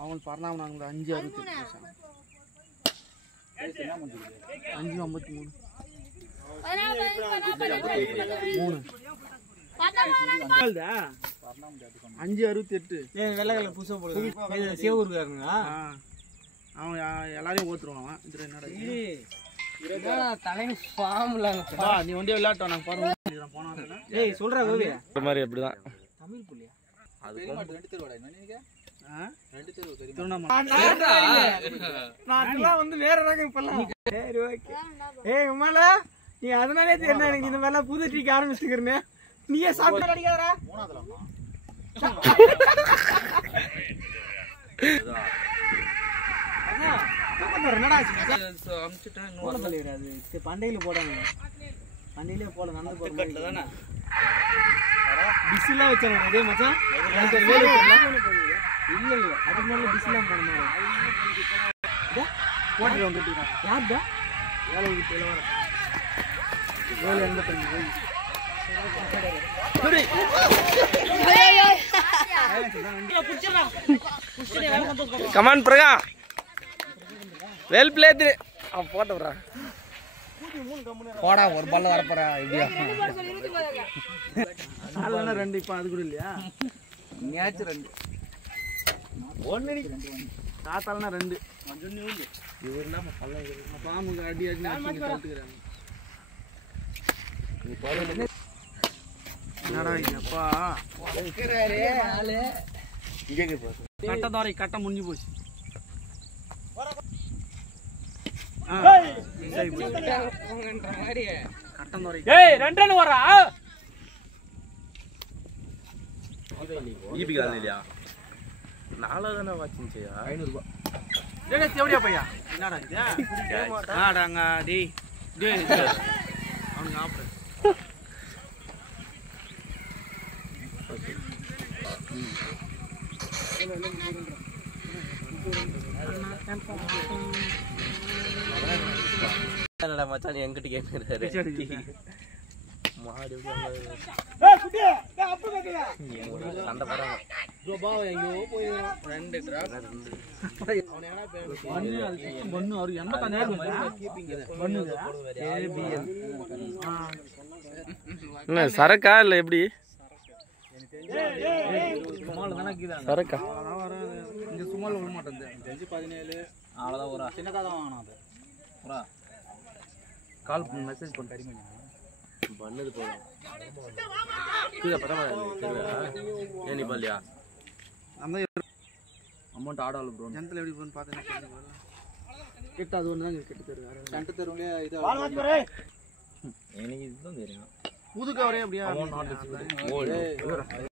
அவங்க பரணாம நாங்கள் 5,68 5,53 5,68 வெள்ளை கலர் புதுசா போடுது சிவகுருக்காருங்க அவன் எல்லாரையும் ஓத்துருவான் இதுல என்னடா தலைமை ஃபார்ம்லாங்கப்பா நீ வண்டியை விளையாட்டோம் நாங்கள் பாருங்க போனா ஏய் சொல்றா கோவி இந்த மாதிரி அப்படிதான் தமிழ் புள்ளியா அது ரெண்டு தெருவாடா என்ன நீங்க ரெண்டு தெரு நான் வந்து வேற ரகம் இப்பலாம் சரி ஓகே ஏய் உமால நீ அதனாலே தெரியல எனக்கு இந்த மாதிரிலாம் புது ட்ரிக் ஆரம்பிச்சுக்கிறேன்னு நீயே சாப்பிட்டு அடிக்காதடா மூணாவதுலமா பண்டையில போடாங்க பண்டையிலே போட நடந்து போறேன் பிஸ்லாம் வச்சாங்க அதே மச்சான் இல்ல இல்ல அதுக்கு மேல பிஸ்லாம் பண்ணணும் போட்டு வந்துட்டீங்க யார்டா வேலை விட்டு வர வேலை எங்க பண்ணி கமான் பிரகா வெல் பிளேட் போட்டா போடா ஒரு பால்ல வரப்போறா இப்படியா நாலு ரெண்டு இப்போ அது கூட இல்லையா நீயாச்சும் ரெண்டு ஒன்னு தாத்தாலனா ரெண்டு பாம்புக்கு அடி அடி கட்டுக்கிறாங்க என்னடா இதுப்பா கட்ட தோரை கட்ட முடிஞ்சு போச்சு கட்டம் தோரை ரெண்டு வரா ஈபி கால இல்லையா 4 தானே வாட்சியா 500 ரூபாய் டேய் தேவடியா பையா என்னடா இது ஆடாங்க டேய் டேய் அவனுக்கு ஆப்ரேட் என்னடா மச்சான் என்கிட்ட கேக்குறாரு மாடு சண்டை போறாங்க ப்ரோ பா ஐயோ போய் ரெண்டு டிராப் பண்ணு அவர் 85,000 கீப்பிங் பண்ணுங்க ஏபிஎல் என்ன சரக்கா இல்ல எப்படி சுமால் தான கீதாங்க சரக்கா இங்க சுமால் விட மாட்டேங்குது 517 அவ்வளவுதான் ஒரு சின்னதா தான் வாங்கணும் அது புரா கால் பண்ணி மெசேஜ் பண்ணி கரிமணி பண்ணது போதும் கீழே பரவாயில்ல ஏனி பாலியா அந்த அமௌண்ட் ஆடால ப்ரோ ஜனத்துல எப்படி போன்னு பார்த்தேன்னா கிட்ட அது ஒன்று தான் கிட்ட தருவாரு சென்டர் தெருவுலயே இது எனக்கு இதுதான் தெரியும் புது கவரே அப்படியே